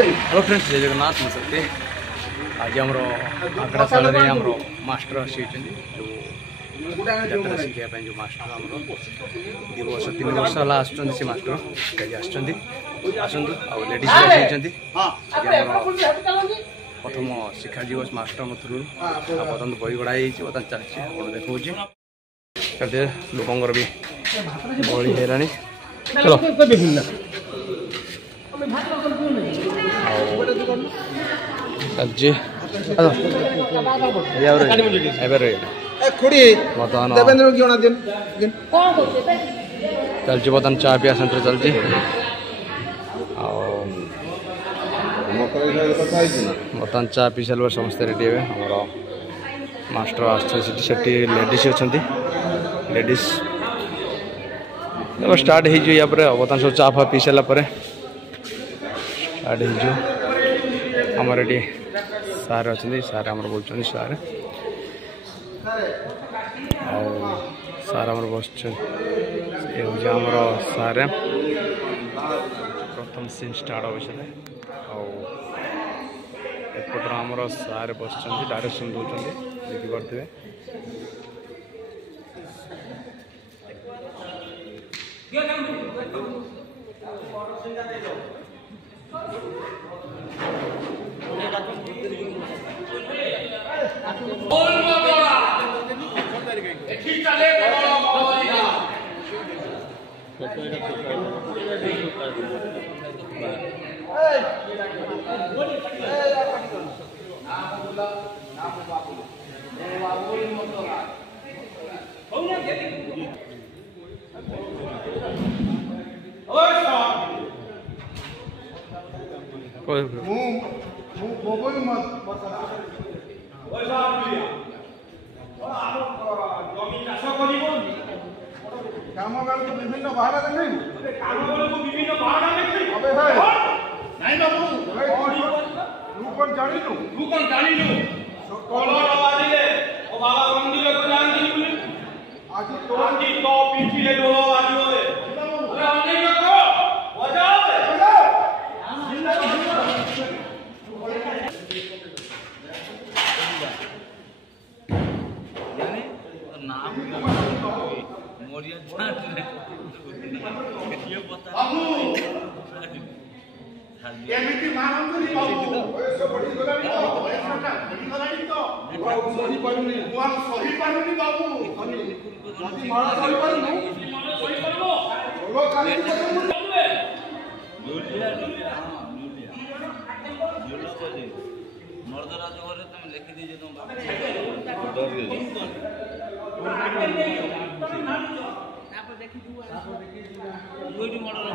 Hello friends, जय जगन्नाथ। मुझे आज आम आगड़ा साल आम मास्टर आसी जो यात्रा शिखापी जो मास्टर आम 2 वर्ष 3 वर्ष है आसुँच से मास्टर आसतु लेडीज प्रथम शिक्षा दिवस मास्टर थ्रू बर्तमान बही गढ़ाई बर्तमान चलती देखा चलते लोकंर भी गहली है चलो चलती चलती बर्तमान चा पिया सेंटर चलती बर्तमान चा पी सारे समस्त रेडी हे आमर मास्टर आसटी लेडीज अच्छा लेडीज स्टार्ट हो बर्तमान सब चा फा पी सारापर स्टार्ट होमर ये सार अच्छा सार आम बोलते सार सार आम बस आमर सार प्रथम सीन स्टार्ट हो एपटर आमर सार बस डायरेक्शन दौरान देखिपे विभिन्न बाहर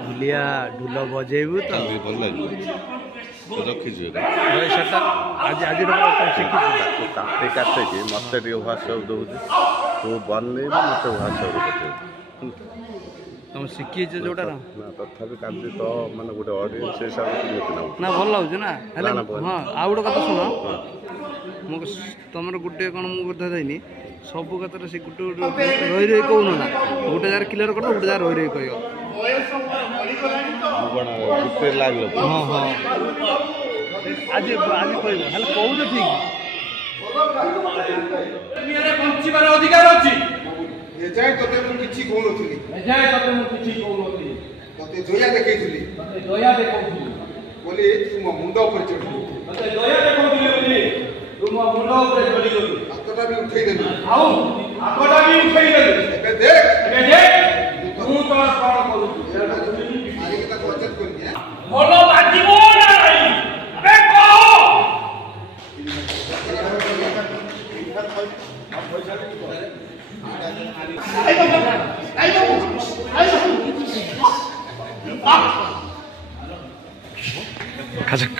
ढुलिया ढुल बजेबू तो रखी आज आज काटे मत व्हाट्सअप दूँ तू बनइब मत व्हाट्सअप तुम शिखी जोटा ना तथापि काली तो माने गोटे ऑडियंस हिसाब से ना भल लगे ना हाँ आ गोटे कथा शुण मो तुम गोटे कौन मुझे देनी सब कथा से गोटे रही रही कहून ना गोटे जार क्लियर कर गोटे जार रही रही कह हाँ हाँ आज आज कह कौन ठीक बंचार अधिकार अच्छी एजाए तते मु किछि कोनोथली एजाए तते मु किछि कोनोथली तते दया देखैथली तते दया देखौथली बोली तुम मुंड ऊपर चढ़ी तते दया देखौथली बोली तुम मुंड ऊपर चढ़ी गली हातटा भी उठै देली आउ हातटा भी उठै देली एबे देख तू तो कोन करू मारी के तो अचत कोनी है बोलो बाजीबो ना नहीं अबे कहो खजक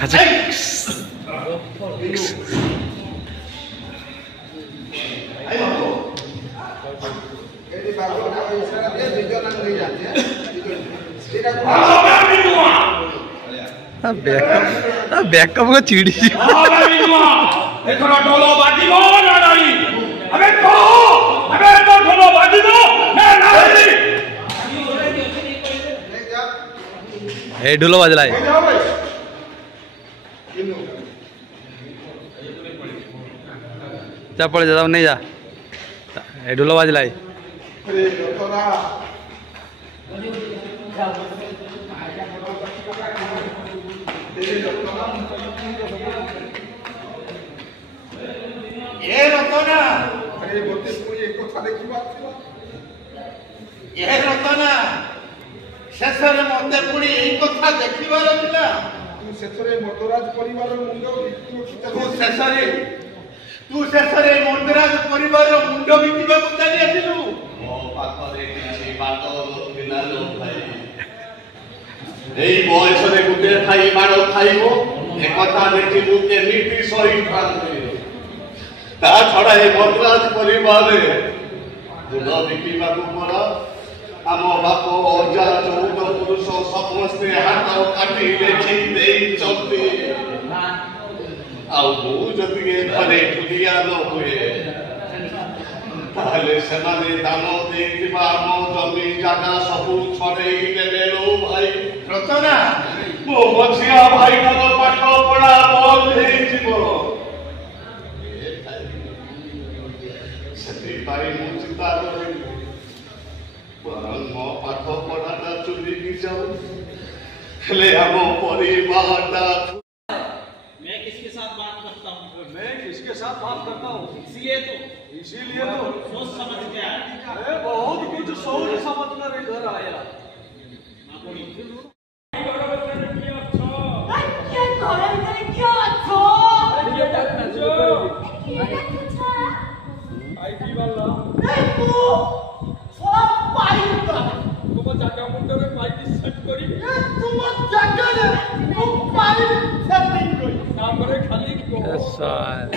खजक एदी बाबू का इशारा दे बिजन नहीं जाते हैं सीधा बैकअप का चिड़ी एथरा ढोलो बाजीबो ना नहीं अबे कहो अबे तो ढोलो बाजीबो ना नहीं ढोल बजला है। जा पड़े जा नहीं जा ढोल बाजला अरे रतरा ଏ ରତନା अरे बोलते कोई एक କଥା ଦେଖିବା ଏ ରତନା ଶେଷରେ ମତେ ପୁଣି ଏଇ କଥା ଦେଖିବାର ଥିଲା ତୁ ଶେଷରେ ମର୍ଦ୍ଦରାଜ ପରିବାରର ମୁଣ୍ଡ ତୁ ଶେଷରେ ମର୍ଦ୍ଦରାଜ ପରିବାରର ମୁଣ୍ଡ ବିକିବାକୁ ଚାଲି ଆସିଲୁ ମୋ ପାଖରେ କିଛି ବାଟ ଥିଲା ଲୋ ଭାଇ ଏଇ ବୟସରେ ଗୋଟେ ଭାଇ ମାଡ଼ ଖାଇବ ଏକଥା ଦେଖି ମୁଁ କେମିତି ସହିଥାନ୍ତି ତା ଛଡ଼ା ଏ ମର୍ଦ୍ଦରାଜ ପରିବାରରେ ଗୁଣ ବିକିବାକୁ ପଡ ଆମ ବାପ ଅଜା 14 ପୁରୁଷ ସମସ୍ତେ ହାତ କାଟି ଲେଖି ଦେଇଛନ୍ତି ଆଉ ମୁଁ ଯଦି ଏ ଘରେ ଠୁଲିଆ ନ ହୁଏ ତାହେଲେ ସେମାନେ ଦାନ ଦେଇଥିବା ଆମ ଜମି ଜାଗା ସବୁ ଛଡ଼େଇ ନେବେ ଲୋ ଭାଇ ରତନା ମୋ ମଝିଆ ଭାଇଙ୍କର ପାଠ ପଢା ବନ୍ଦ ହେଇଯିବ ସେଥିପାଇଁ ମୁଁ ଚିନ୍ତା କରିବି ବରଂ ମୋ ପାଠ ପଢାଟା ଚୁଲିକି ଯାଉ ହେଲେ ଆମ ପରିବାରଟା मैं किसके साथ बात करता हूँ मैं किसके साथ बात करता हूँ इसीलिए तो सोच समझ के आया मैं बहुत कुछ सोच समझ कर इधर आया साल